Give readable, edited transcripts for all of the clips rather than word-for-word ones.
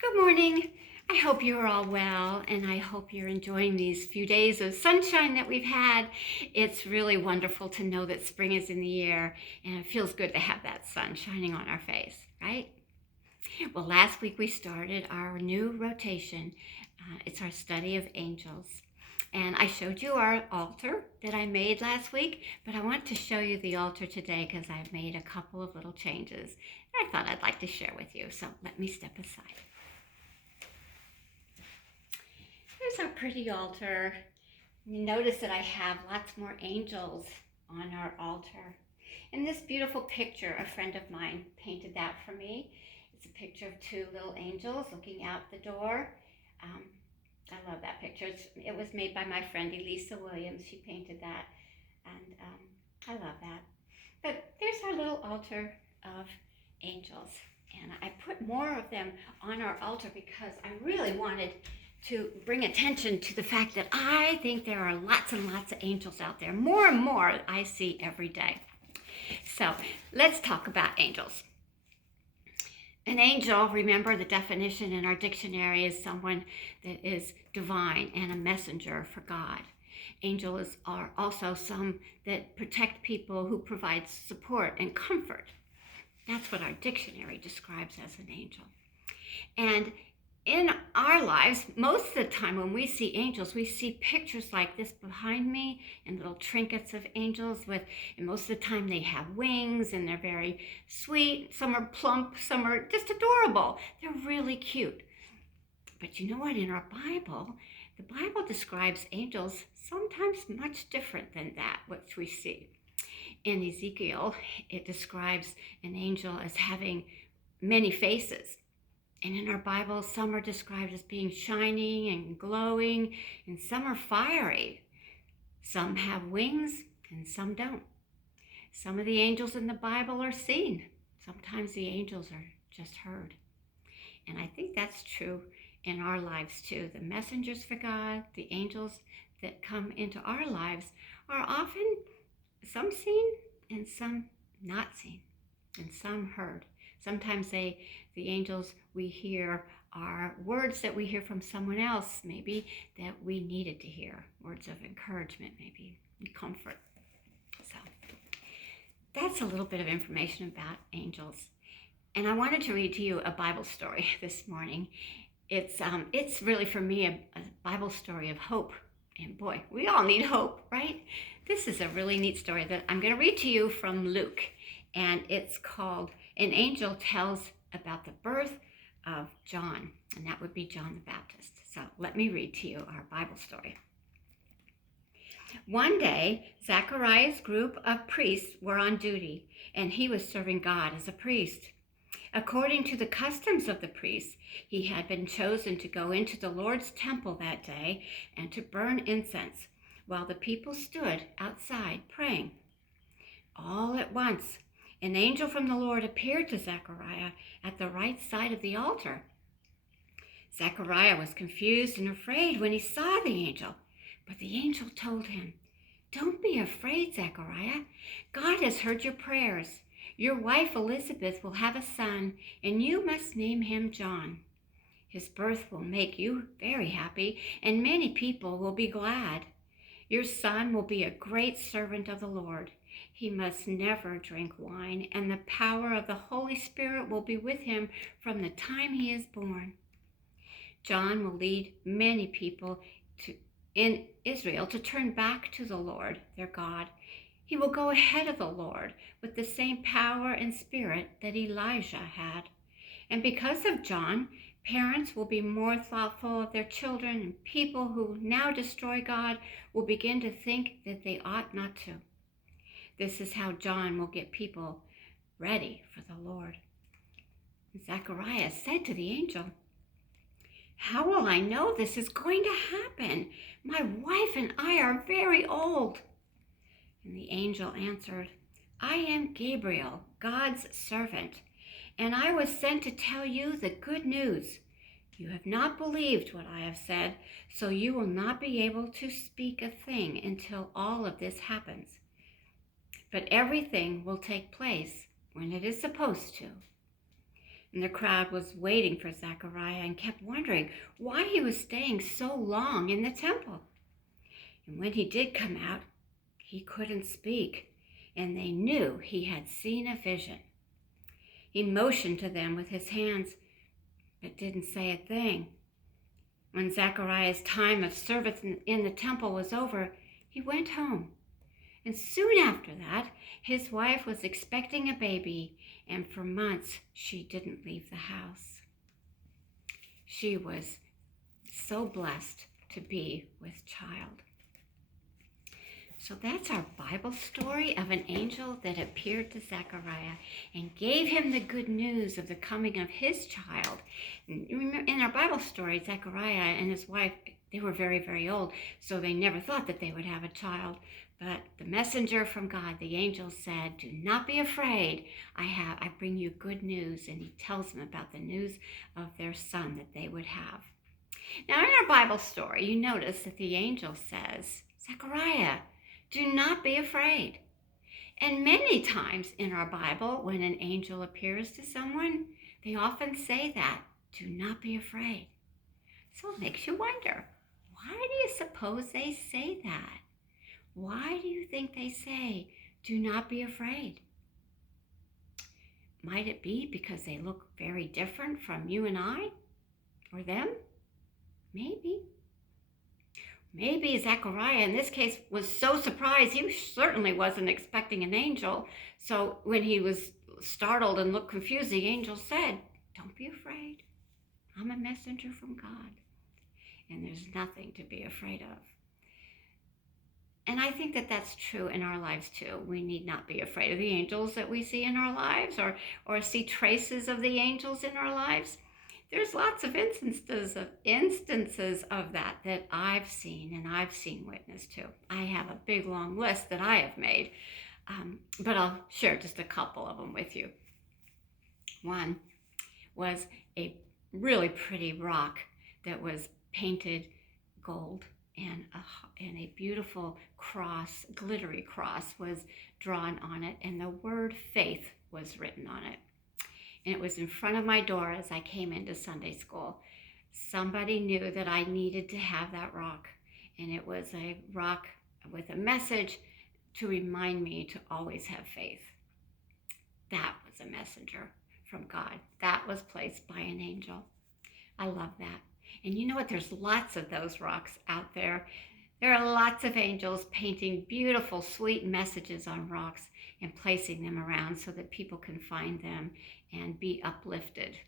Good morning. I hope you're all well, and I hope you're enjoying these few days of sunshine that we've had. It's really wonderful to know that spring is in the air, and it feels good to have that sun shining on our face, right? Well, last week we started our new rotation. It's our study of angels. And I showed you our altar that I made last week, but I want to show you the altar today because I've made a couple of little changes that I thought I'd like to share with you. So let me step aside. Here's our pretty altar. You notice that I have lots more angels on our altar. And this beautiful picture, a friend of mine painted that for me. It's a picture of two little angels looking out the door. I love that picture. It was made by my friend Elisa Williams. She painted that, and I love that. But there's our little altar of angels. And I put more of them on our altar because I really wanted to bring attention to the fact that I think there are lots and lots of angels out there, more and more I see every day. So let's talk about angels. An angel, remember the definition in our dictionary, is someone that is divine and a messenger for God. Angels are also some that protect people, who provide support and comfort. That's what our dictionary describes as an angel. And in our lives, most of the time when we see angels, we see pictures like this behind me and little trinkets of angels and most of the time they have wings and they're very sweet. Some are plump, some are just adorable. They're really cute. But you know what? In our Bible, the Bible describes angels sometimes much different than that, which we see. In Ezekiel, it describes an angel as having many faces. And in our Bible, some are described as being shining and glowing, and some are fiery. Some have wings, and some don't. Some of the angels in the Bible are seen. Sometimes the angels are just heard. And I think that's true in our lives too. The messengers for God, the angels that come into our lives, are often some seen and some not seen, and some heard. Sometimes the angels we hear are words that we hear from someone else, maybe that we needed to hear, words of encouragement, maybe, and comfort. So that's a little bit of information about angels. And I wanted to read to you a Bible story this morning. It's really, for me, a Bible story of hope. And boy, we all need hope, right? This is a really neat story that I'm going to read to you from Luke. And it's called An Angel Tells About the Birth of John. And that would be John the Baptist. So let me read to you our Bible story. One day, Zachariah's group of priests were on duty, and he was serving God as a priest. According to the customs of the priests, he had been chosen to go into the Lord's temple that day and to burn incense while the people stood outside praying. All at once, an angel from the Lord appeared to Zechariah at the right side of the altar. Zechariah was confused and afraid when he saw the angel, but the angel told him, "Don't be afraid, Zechariah. God has heard your prayers. Your wife Elizabeth will have a son, and you must name him John. His birth will make you very happy, and many people will be glad. Your son will be a great servant of the Lord. He must never drink wine, and the power of the Holy Spirit will be with him from the time he is born. John will lead many people in Israel to turn back to the Lord, their God. He will go ahead of the Lord with the same power and spirit that Elijah had. And because of John, parents will be more thoughtful of their children, and people who now destroy God will begin to think that they ought not to. This is how John will get people ready for the Lord." Zechariah said to the angel, "How will I know this is going to happen? My wife and I are very old." And the angel answered, "I am Gabriel, God's servant, and I was sent to tell you the good news. You have not believed what I have said, so you will not be able to speak a thing until all of this happens. But everything will take place when it is supposed to." And the crowd was waiting for Zechariah and kept wondering why he was staying so long in the temple. And when he did come out, he couldn't speak, and they knew he had seen a vision. He motioned to them with his hands, but didn't say a thing. When Zechariah's time of service in the temple was over, he went home. And soon after that, his wife was expecting a baby, and for months she didn't leave the house. She was so blessed to be with child. So that's our Bible story of an angel that appeared to Zechariah and gave him the good news of the coming of his child. And remember, in our Bible story, Zechariah and his wife, they were very, very old, so they never thought that they would have a child. But the messenger from God, the angel, said, "Do not be afraid. I bring you good news." And he tells them about the news of their son that they would have. Now, in our Bible story, you notice that the angel says, "Zechariah, do not be afraid." And many times in our Bible, when an angel appears to someone, they often say that, "Do not be afraid." So it makes you wonder, why do you suppose they say that? Why do you think they say, "Do not be afraid"? Might it be because they look very different from you and I, or them? Maybe. Maybe Zechariah, in this case, was so surprised. He certainly wasn't expecting an angel. So when he was startled and looked confused, the angel said, "Don't be afraid. I'm a messenger from God. And there's nothing to be afraid of." And I think that that's true in our lives too. We need not be afraid of the angels that we see in our lives, or see traces of the angels in our lives. There's lots of instances of that I've seen and I've seen witness to. I have a big long list that I have made, but I'll share just a couple of them with you. One was a really pretty rock that was painted gold, and a beautiful cross, glittery cross, was drawn on it, and the word faith was written on it. And it was in front of my door as I came into Sunday school. Somebody knew that I needed to have that rock, and it was a rock with a message to remind me to always have faith. That was a messenger from God. That was placed by an angel. I love that. And you know what? There's lots of those rocks out there. There are lots of angels painting beautiful, sweet messages on rocks and placing them around so that people can find them and be uplifted,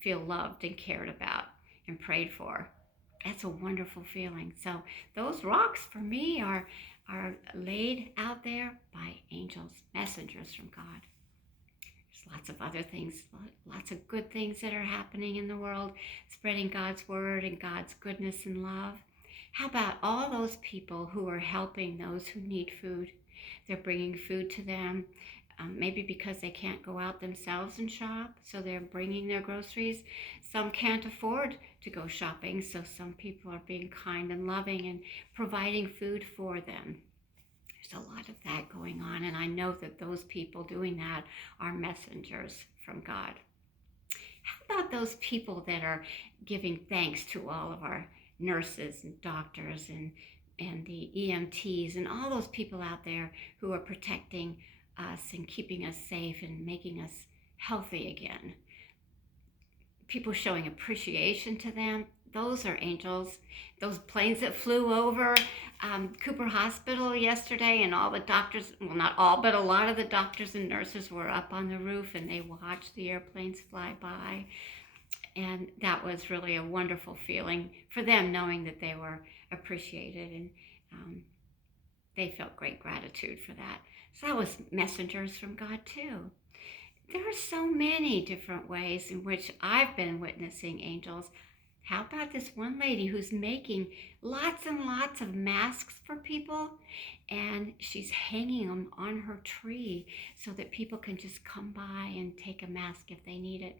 feel loved and cared about and prayed for. That's a wonderful feeling. So those rocks for me are laid out there by angels, messengers from God. There's lots of other things, lots of good things that are happening in the world, spreading God's word and God's goodness and love. How about all those people who are helping those who need food? They're bringing food to them, maybe because they can't go out themselves and shop, so they're bringing their groceries. Some can't afford to go shopping, so some people are being kind and loving and providing food for them. There's a lot of that going on, and I know that those people doing that are messengers from God. How about those people that are giving thanks to all of our nurses and doctors and the EMTs and all those people out there who are protecting us and keeping us safe and making us healthy again? People showing appreciation to them. Those are angels. Those planes that flew over Cooper Hospital yesterday, and all the doctors, well, not all, but a lot of the doctors and nurses were up on the roof and they watched the airplanes fly by. And that was really a wonderful feeling for them, knowing that they were appreciated, and they felt great gratitude for that. So that was messengers from God too. There are so many different ways in which I've been witnessing angels. How about this one lady who's making lots and lots of masks for people, and she's hanging them on her tree so that people can just come by and take a mask if they need it.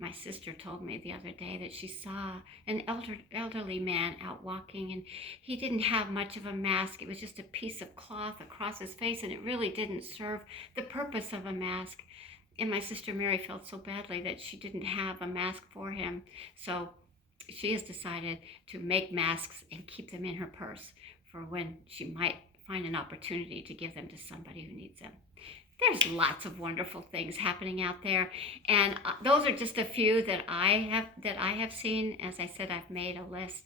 My sister told me the other day that she saw an elderly man out walking, and he didn't have much of a mask. It was just a piece of cloth across his face, and it really didn't serve the purpose of a mask. And my sister Mary felt so badly that she didn't have a mask for him. So she has decided to make masks and keep them in her purse for when she might find an opportunity to give them to somebody who needs them. There's lots of wonderful things happening out there, and those are just a few that I have seen. As I said, I've made a list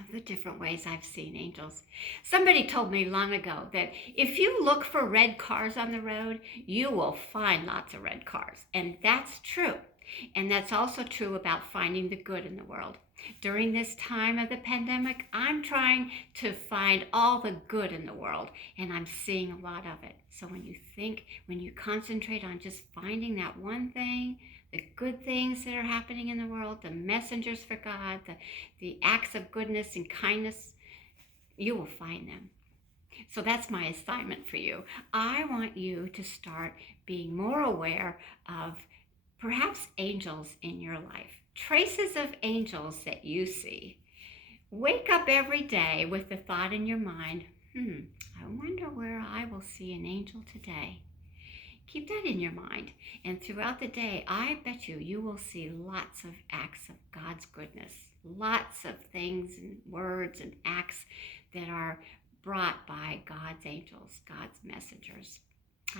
of the different ways I've seen angels. Somebody told me long ago that if you look for red cars on the road, you will find lots of red cars, and that's true. And that's also true about finding the good in the world. During this time of the pandemic, I'm trying to find all the good in the world, and I'm seeing a lot of it. So when you concentrate on just finding that one thing, the good things that are happening in the world, the messengers for God, the acts of goodness and kindness, you will find them. So that's my assignment for you. I want you to start being more aware of perhaps angels in your life, traces of angels that you see. Wake up every day with the thought in your mind, I wonder where I will see an angel today. Keep that in your mind. And throughout the day, I bet you will see lots of acts of God's goodness, lots of things and words and acts that are brought by God's angels, God's messengers.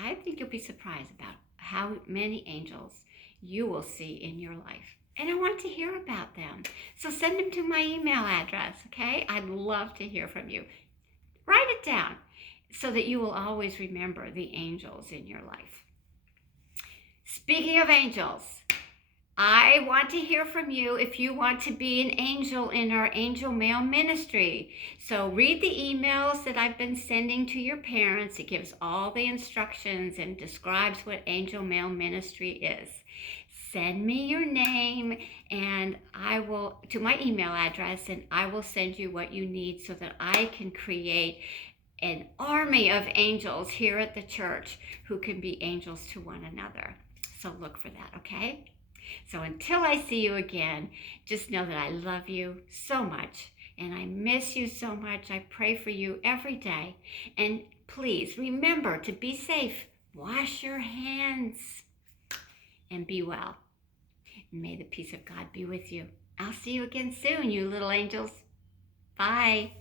I think you'll be surprised about how many angels you will see in your life. And I want to hear about them. So send them to my email address, okay? I'd love to hear from you. Write it down so that you will always remember the angels in your life. Speaking of angels, I want to hear from you if you want to be an angel in our Angel Mail ministry. So read the emails that I've been sending to your parents. It gives all the instructions and describes what Angel Mail ministry is. Send me your name and to my email address, and I will send you what you need so that I can create an army of angels here at the church who can be angels to one another. So look for that, okay? So until I see you again, just know that I love you so much and I miss you so much. I pray for you every day. And please remember to be safe. Wash your hands and be well. And may the peace of God be with you. I'll see you again soon, you little angels. Bye.